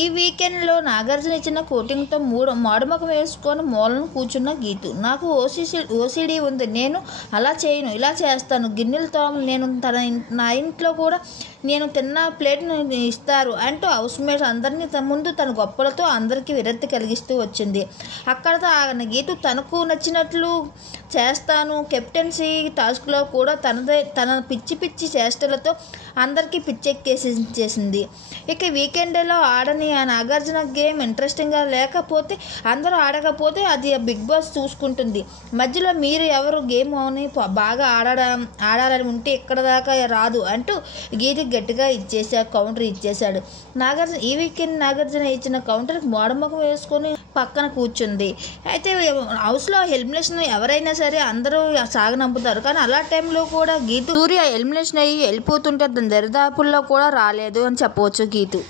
ఈ వీకెండ్లో నాగార్జున ఇచ్చిన కోటింగ్తో మాడుమొఖం వేసుకొని మూలను కూర్చున్న గీతు. నాకు ఓసీడీ ఉంది, నేను అలా చేయను, ఇలా చేస్తాను, గిన్నెలు తోమను, నేను నా ఇంట్లో కూడా నేను తిన్న ప్లేట్ను ఇస్తారు అంటూ హౌస్ మేట్స్ అందరినీ ముందు తన గొప్పలతో అందరికీ విరక్తి కలిగిస్తూ వచ్చింది. అక్కడతో ఆగిన గీతు తనకు నచ్చినట్లు చేస్తాను కెప్టెన్సీ టాస్క్లో కూడా తన పిచ్చి చేష్టలతో అందరికీ పిచ్చెక్కేసింది. ఇక వీకెండ్లో ఆడని ఆ నాగార్జున గేమ్ ఇంట్రెస్టింగ్గా లేకపోతే, అందరూ ఆడకపోతే అది బిగ్ బాస్ చూసుకుంటుంది. మధ్యలో మీరు ఎవరు గేమ్ అని బాగా ఆడాలని ఉంటే ఇక్కడ దాకా రాదు అంటూ గీతకి గట్టిగా కౌంటర్ ఇచ్చేశాడు నాగార్జున. ఈ వీకెండ్ నాగార్జున ఇచ్చిన కౌంటర్కి మాడుమొఖం వేసుకొని పక్కన కూర్చుంది. అయితే హౌస్లో ఎలిమినేషన్ ఎవరైనా సరే అందరూ సాగనంపుతారు, కానీ అలా టైంలో కూడా గీతు సూర్య ఎలిమినేషన్ అయ్యి వెళ్ళిపోతుంటే దరిదాపుల్లో కూడా రాలేదు అని చెప్పవచ్చు గీతు.